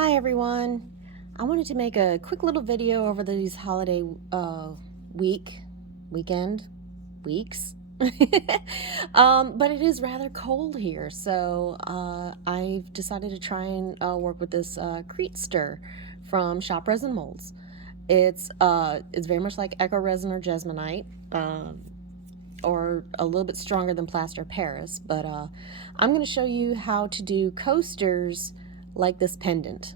Hi everyone. I wanted to make a quick little video over these holiday weeks. But it is rather cold here, so I've decided to try and work with this Cretestir from Shop Resin Molds. It's very much like Eco Resin or Jesmonite, or a little bit stronger than plaster Paris. But I'm going to show you how to do coasters like this pendant.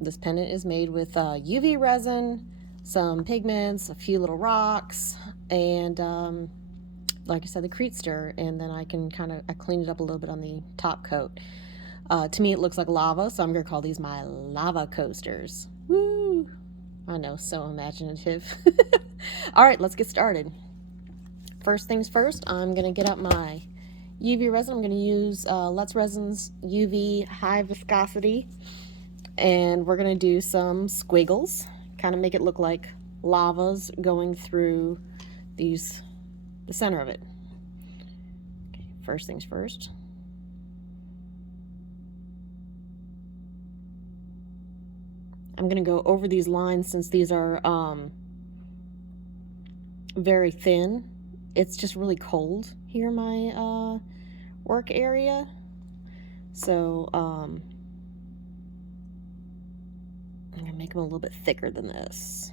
This pendant is made with UV resin, some pigments, a few little rocks, and like I said, the Cretestir, and then I clean it up a little bit on the top coat. To me it looks like lava, so I'm going to call these my lava coasters. Woo! I know, so imaginative. All right, let's get started. First things first, I'm going to get up my UV resin. I'm going to use Let's Resin's UV High Viscosity. And we're going to do some squiggles, kind of make it look like lava's going through the center of it. Okay, first things first. I'm going to go over these lines since these are very thin. It's just really cold here in my work area. So I'm going to make them a little bit thicker than this.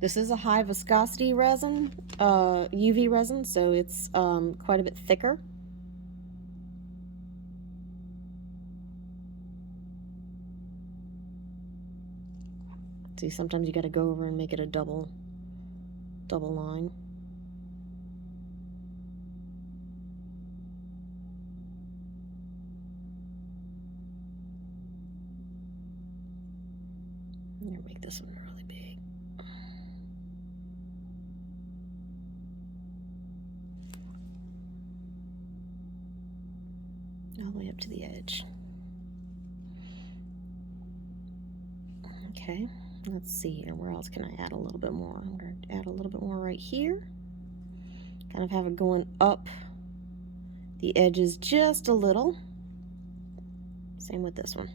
This is a high viscosity resin, UV resin, so it's quite a bit thicker. See, sometimes you got to go over and make it a double line. I'm going to make this one really big. All the way up to the edge. Okay, let's see here. Where else can I add a little bit more? I'm going to add a little bit more right here. Kind of have it going up the edges just a little. Same with this one.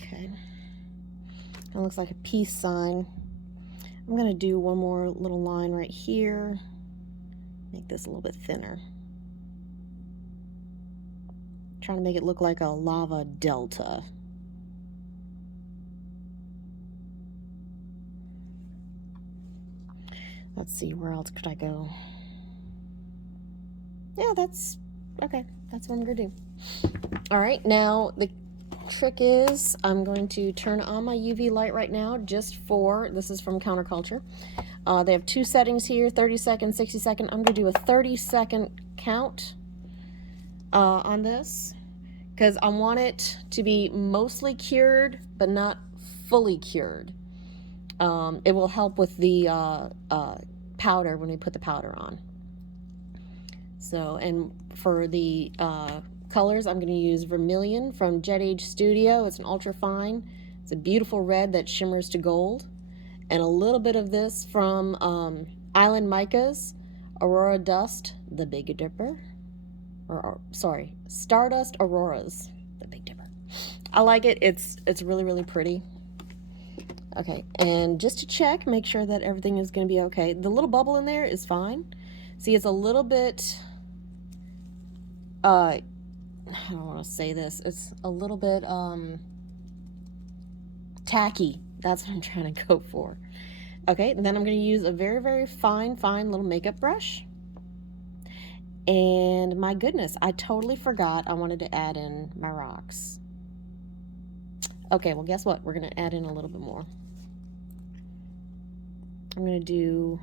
Okay, it looks like a peace sign. I'm going to do one more little line right here. Make this a little bit thinner. Trying to make it look like a lava delta. Let's see, where else could I go? Yeah, that's okay. That's what I'm going to do. All right, now the trick is I'm going to turn on my UV light right now just for, this is from Counterculture. They have two settings here, 30 seconds, 60 seconds. I'm going to do a 30-second count on this because I want it to be mostly cured but not fully cured. It will help with the powder when we put the powder on. So, and for the colors, I'm going to use Vermilion from Jet Age Studio. It's an ultra fine. It's a beautiful red that shimmers to gold. And a little bit of this from Island Micas, Aurora Dust, the Big Dipper. Sorry, Stardust Auroras, the Big Dipper. I like it. It's really, really pretty. Okay, and just to check, make sure that everything is going to be okay. The little bubble in there is fine. See, it's a little bit, I don't want to say this. It's a little bit tacky. That's what I'm trying to go for. Okay, and then I'm going to use a very, very fine little makeup brush. And my goodness, I totally forgot I wanted to add in my rocks. Okay, well, guess what? We're going to add in a little bit more. I'm going to do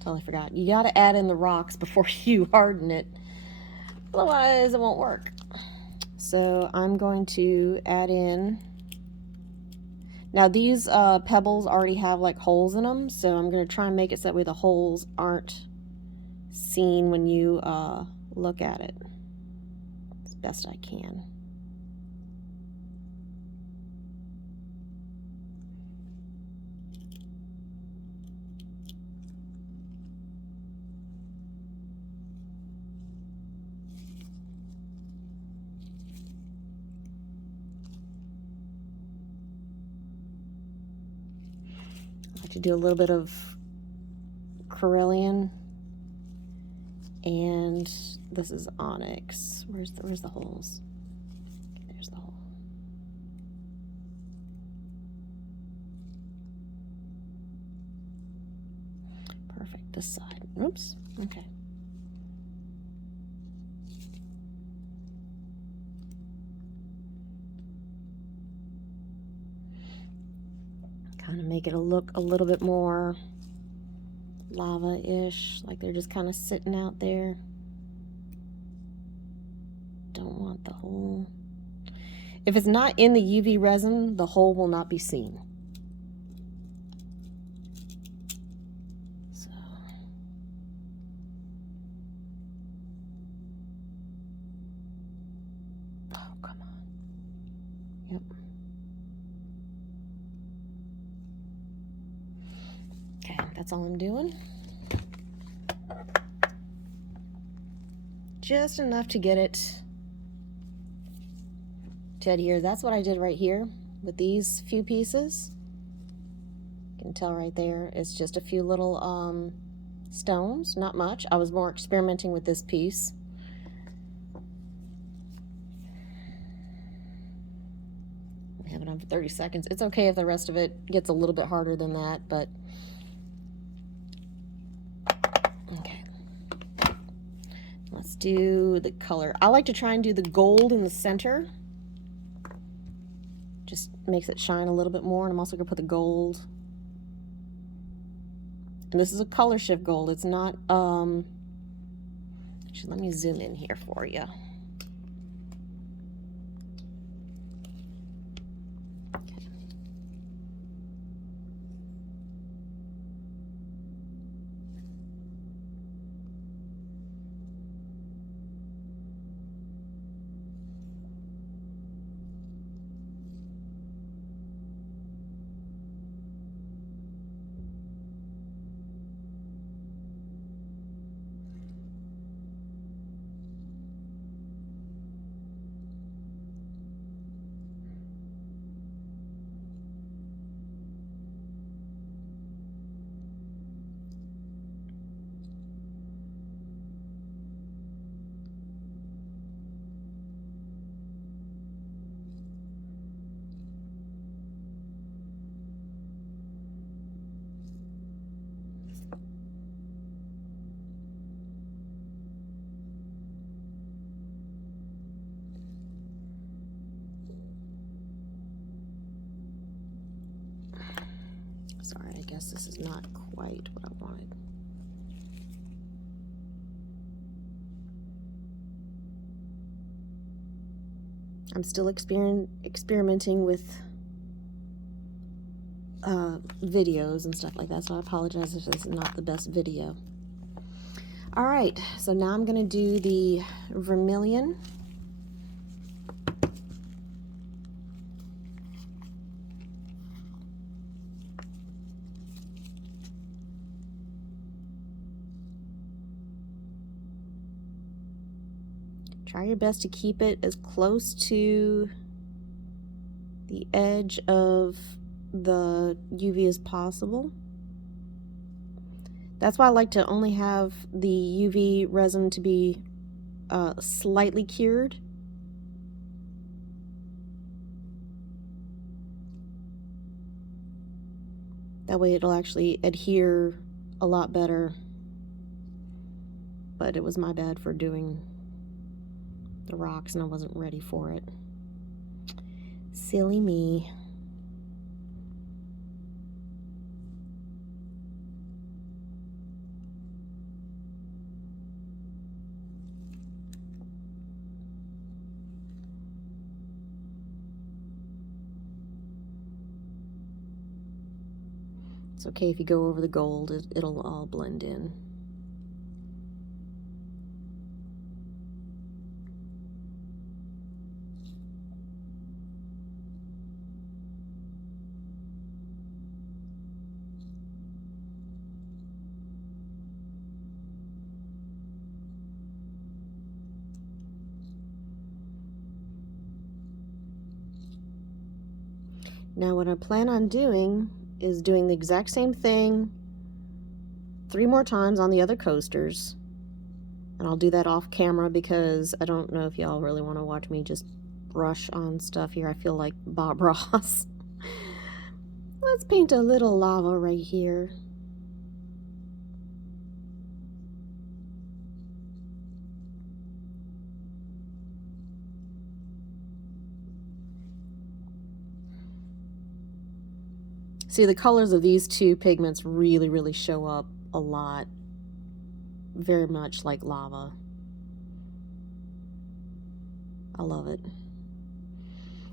totally forgot. You got to add in the rocks before you harden it. Otherwise, it won't work. So I'm going to add in. Now these pebbles already have like holes in them, so I'm going to try and make it so that way the holes aren't seen when you look at it as best I can. I like to do a little bit of Cerulean, and this is onyx. Where's the holes? Okay, there's the hole. Perfect. This side. Oops. Okay. Kind of make it look a little bit more lava-ish, like they're just kind of sitting out there. Don't want the hole. If it's not in the UV resin, the hole will not be seen. So oh, come on. Yep. Okay, that's all I'm doing. Just enough to get it to adhere. That's what I did right here with these few pieces. You can tell right there, it's just a few little stones, not much. I was more experimenting with this piece. I have it on for 30 seconds. It's okay if the rest of it gets a little bit harder than that, but okay. Let's do the color. I like to try and do the gold in the center. Just makes it shine a little bit more, and I'm also gonna put the gold. And this is a color shift gold. It's not, actually, let me zoom in here for you. Sorry, I guess this is not quite what I wanted. I'm still experimenting with videos and stuff like that, so I apologize if this is not the best video. All right, so now I'm gonna do the vermilion. Try your best to keep it as close to the edge of the UV as possible. That's why I like to only have the UV resin to be slightly cured. That way it'll actually adhere a lot better. But it was my bad for doing the rocks and I wasn't ready for it. Silly me. It's okay if you go over the gold, it'll all blend in. Now what I plan on doing is doing the exact same thing 3 more times on the other coasters. And I'll do that off camera because I don't know if y'all really want to watch me just brush on stuff here. I feel like Bob Ross. Let's paint a little lava right here. See, the colors of these two pigments really show up a lot. Very much like lava. I love it.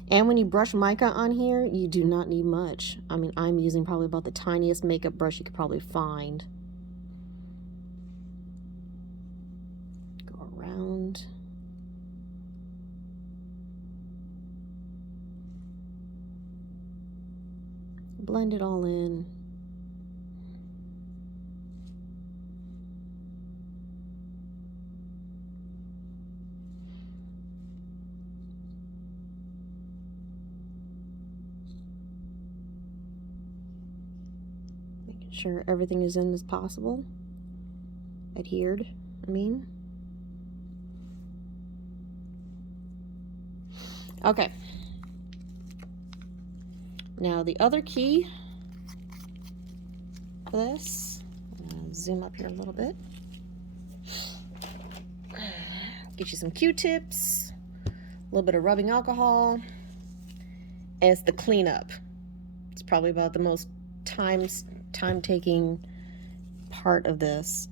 And when you brush mica on here, you do not need much. I mean, I'm using probably about the tiniest makeup brush you could probably find. Go around. Blend it all in. Making sure everything is in as possible. Adhered, I mean. Okay. Now the other key for this, zoom up here a little bit. Get you some Q-tips, a little bit of rubbing alcohol, and it's the cleanup. It's probably about the most time-taking part of this.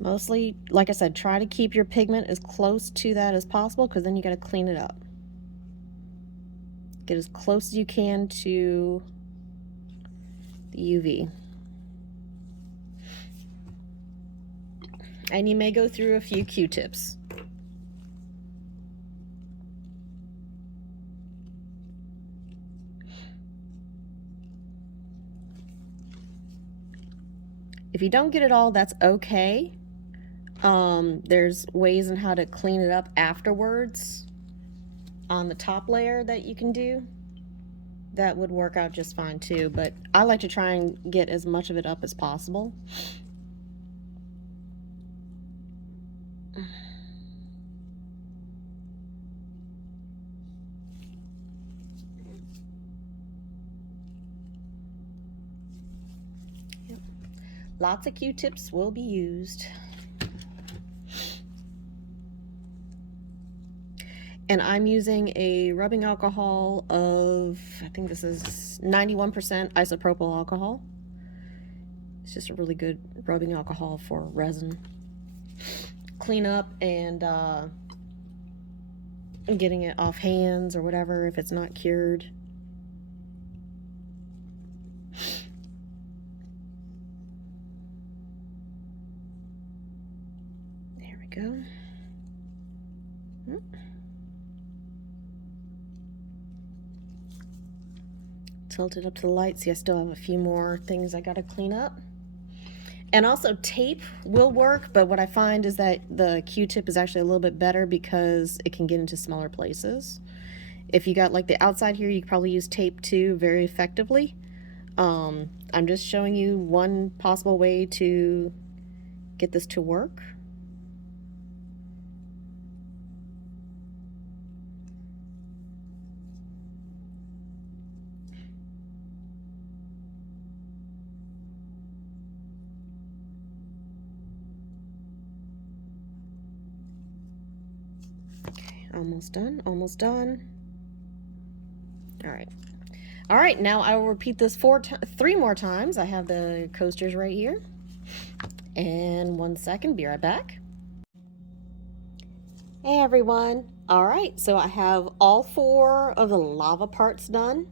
Mostly, like I said, try to keep your pigment as close to that as possible, because then you got to clean it up. Get as close as you can to the UV. And you may go through a few Q-tips. If you don't get it all, that's okay. There's ways on how to clean it up afterwards on the top layer that you can do. That would work out just fine too, but I like to try and get as much of it up as possible. Yep. Lots of Q-tips will be used. And I'm using a rubbing alcohol of, I think this is 91% isopropyl alcohol. It's just a really good rubbing alcohol for resin. Clean up and getting it off hands or whatever if it's not cured. There we go. Tilt it up to the light. See, I still have a few more things I gotta clean up. And also tape will work, but what I find is that the Q-tip is actually a little bit better because it can get into smaller places. If you got like the outside here, you could probably use tape too very effectively. I'm just showing you one possible way to get this to work. Almost done, almost done. All right, now I will repeat this 3 more times. I have the coasters right here. And 1 second, be right back. Hey everyone. All right, so I have all 4 of the lava parts done.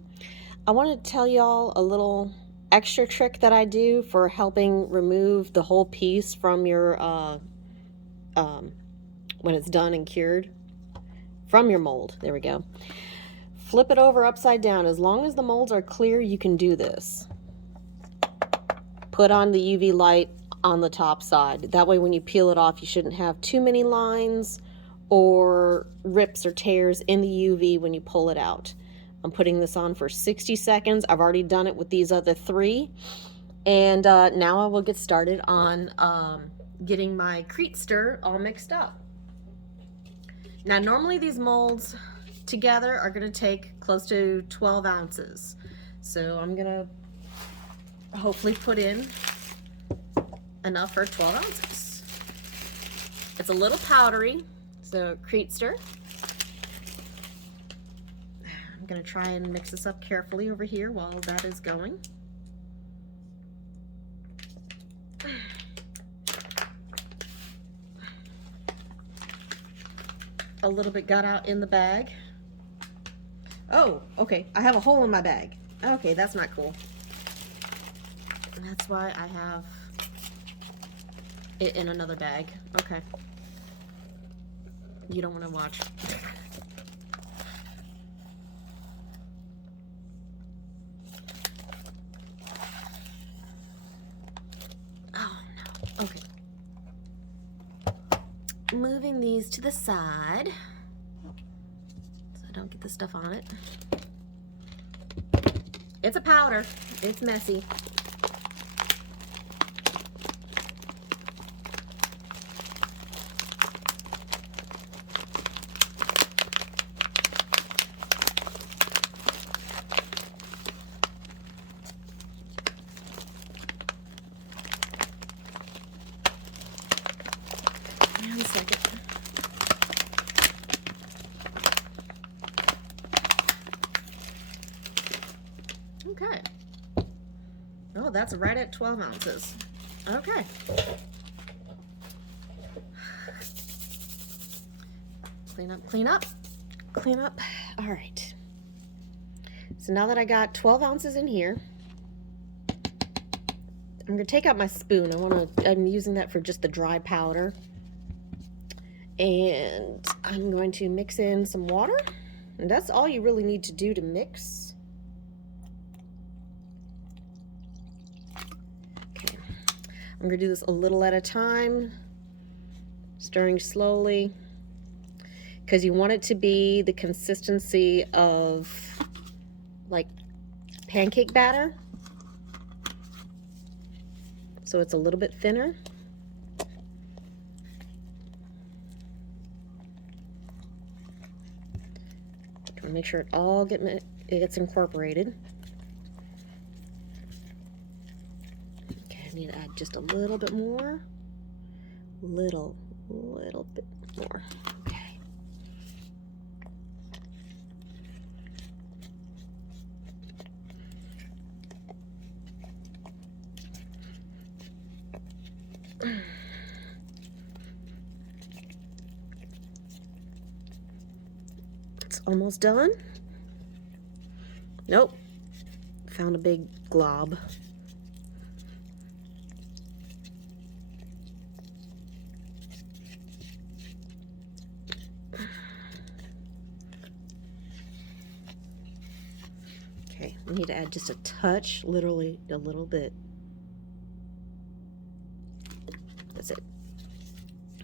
I want to tell y'all a little extra trick that I do for helping remove the whole piece from your, when it's done and cured, from your mold. There we go. Flip it over upside down. As long as the molds are clear, you can do this. Put on the UV light on the top side. That way when you peel it off, you shouldn't have too many lines or rips or tears in the UV when you pull it out. I'm putting this on for 60 seconds. I've already done it with these other 3. And now I will get started on getting my Cretestir all mixed up. Now normally these molds together are going to take close to 12 ounces. So I'm going to hopefully put in enough for 12 ounces. It's a little powdery, so Cretestir. I'm going to try and mix this up carefully over here while that is going. A little bit got out in the bag. Oh, okay, I have a hole in my bag. Okay, that's not cool. And that's why I have it in another bag. Okay. You don't want to watch. Oh no. Okay. Moving these to the side so I don't get the stuff on it. It's a powder. It's messy. One second. Okay. Oh, that's right at 12 ounces. Okay. Clean up, clean up, clean up. All right. So now that I got 12 ounces in here, I'm going to take out my spoon. I'm using that for just the dry powder. And I'm going to mix in some water. And that's all you really need to do to mix. Okay. I'm going to do this a little at a time, stirring slowly, because you want it to be the consistency of like pancake batter. So it's a little bit thinner. Make sure it all gets incorporated. Okay, I need to add just a little bit more. Little bit more. Okay. Almost done. Nope. Found a big glob. Okay, we need to add just a touch, literally a little bit. That's it.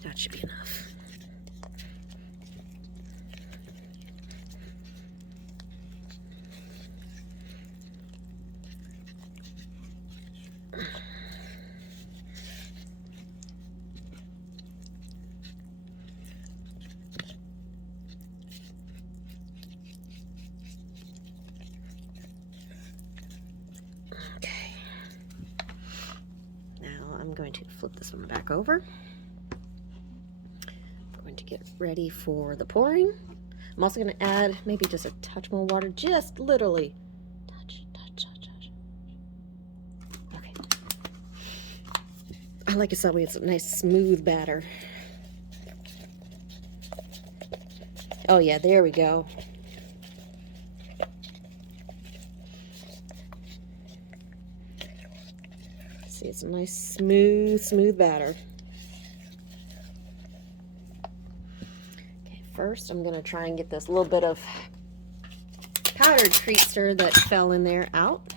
That should be enough. I'm going to flip this one back over. I'm going to get ready for the pouring. I'm also going to add maybe just a touch more water, just literally. Touch. Okay. I like it so it's a nice smooth batter. Oh yeah, there we go. See, it's a nice smooth batter. Okay, first I'm gonna try and get this little bit of powdered Cretestir that fell in there out.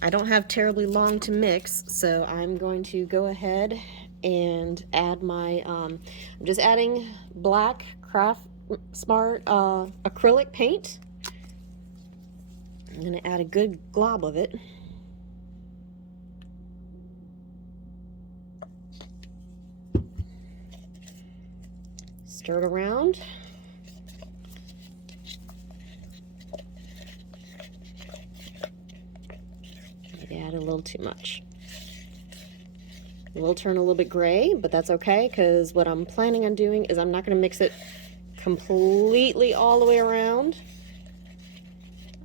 I don't have terribly long to mix, so I'm going to go ahead and add my, I'm just adding black Craft Smart acrylic paint. I'm going to add a good glob of it. Stir it around. Add a little too much. It will turn a little bit gray, but that's okay, because what I'm planning on doing is I'm not going to mix it completely all the way around.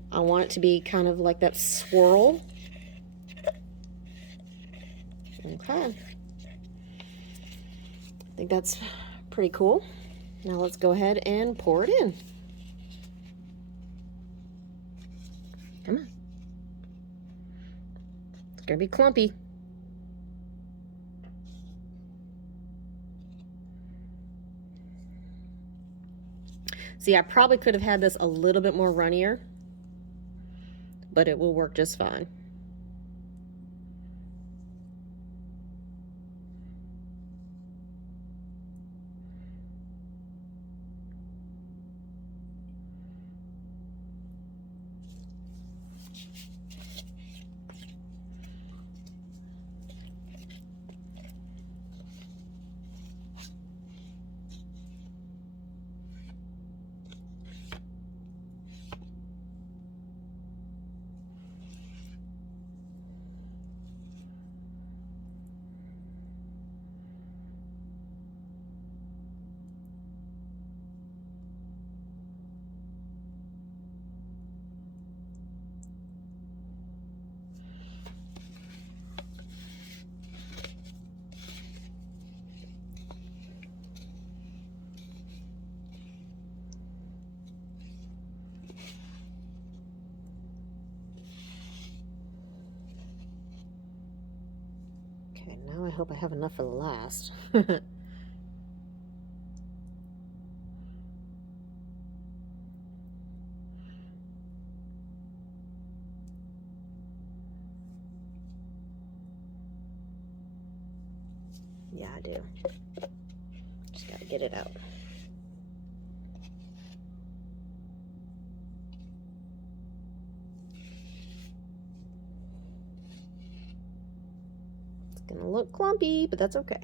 I want it to be kind of like that swirl. Okay. I think that's pretty cool. Now let's go ahead and pour it in. Come on. Gonna be clumpy. See, I probably could have had this a little bit more runnier, but it will work just fine. Okay, now I hope I have enough for the last. Yeah, I do. Just gotta get it out. It's gonna look clumpy, but that's okay.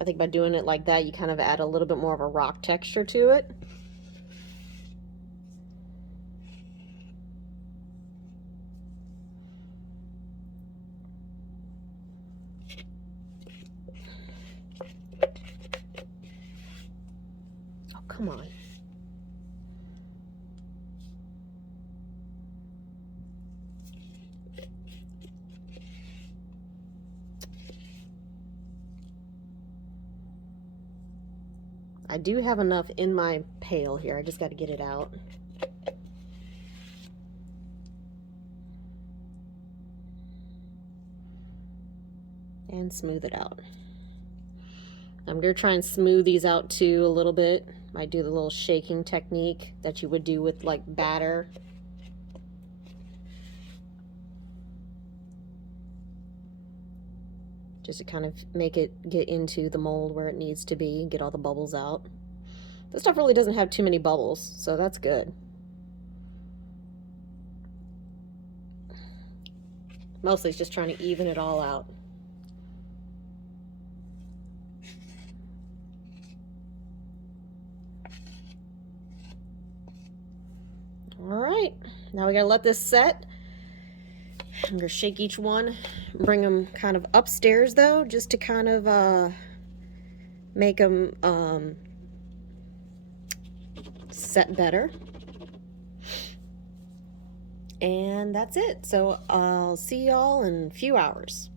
I think by doing it like that, you kind of add a little bit more of a rock texture to it. Oh, come on. I do have enough in my pail here. I just got to get it out. And smooth it out. I'm going to try and smooth these out too a little bit. I do the little shaking technique that you would do with like batter. Just to kind of make it get into the mold where it needs to be, get all the bubbles out. This stuff really doesn't have too many bubbles, so that's good. Mostly it's just trying to even it all out. All right, now we gotta let this set. I'm gonna shake each one, bring them kind of upstairs though, just to kind of make them set better. And that's it. So I'll see y'all in a few hours.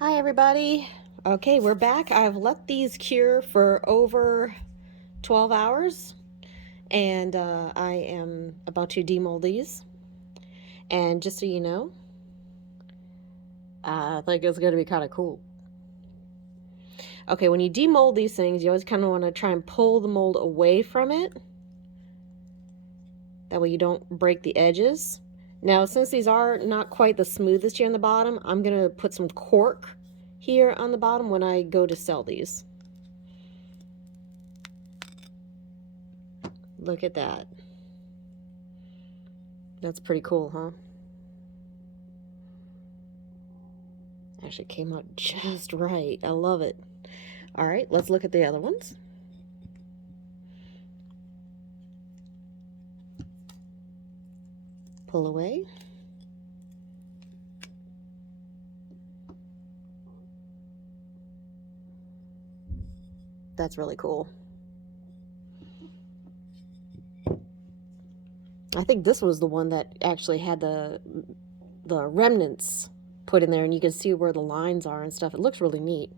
Hi everybody. Okay, we're back. I've let these cure for over 12 hours and I am about to demold these. And just so you know, I think it's going to be kind of cool. Okay, when you demold these things, you always kind of want to try and pull the mold away from it. That way you don't break the edges. Now, since these are not quite the smoothest here on the bottom, I'm going to put some cork here on the bottom when I go to sell these. Look at that. That's pretty cool, huh? Actually came out just right. I love it. All right, let's look at the other ones. Pull away. That's really cool. I think this was the one that actually had the remnants put in there, and you can see where the lines are and stuff. It looks really neat.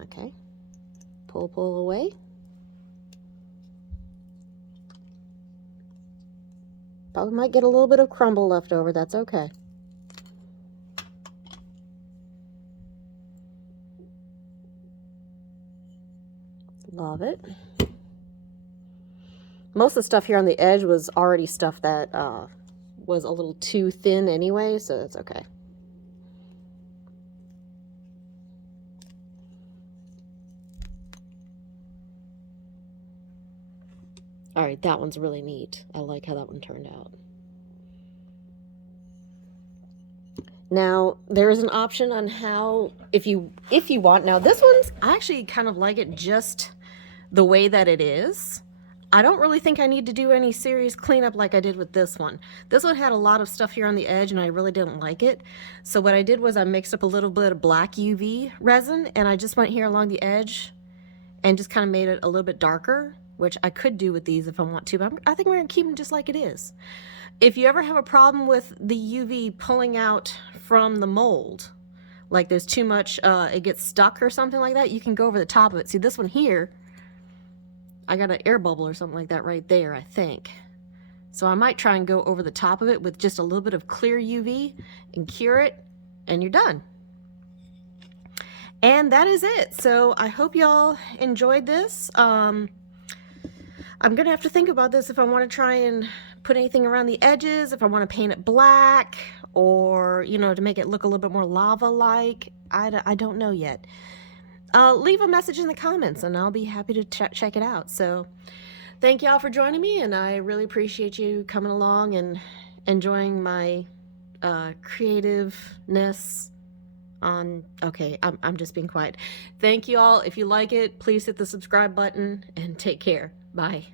Okay. Pull away. Probably might get a little bit of crumble left over. That's okay. Love it. Most of the stuff here on the edge was already stuff that was a little too thin anyway, so that's okay. All right, that one's really neat. I like how that one turned out. Now, there is an option on how, if you want. Now, this one's, I actually kind of like it just the way that it is. I don't really think I need to do any serious cleanup like I did with this one. This one had a lot of stuff here on the edge and I really didn't like it. So what I did was I mixed up a little bit of black UV resin and I just went here along the edge and just kind of made it a little bit darker, which I could do with these if I want to, but I think we're gonna keep them just like it is. If you ever have a problem with the UV pulling out from the mold, like there's too much, it gets stuck or something like that, you can go over the top of it. See, this one here, I got an air bubble or something like that right there, I think. So I might try and go over the top of it with just a little bit of clear UV and cure it, and you're done. And that is it. So I hope y'all enjoyed this. I'm gonna have to think about this if I want to try and put anything around the edges, if I want to paint it black, or, you know, to make it look a little bit more lava-like. I don't know yet. Leave a message in the comments and I'll be happy to check it out. So thank y'all for joining me, and I really appreciate you coming along and enjoying my creativeness on. Okay, I'm just being quiet. Thank you all. If you like it, please hit the subscribe button and take care. Bye.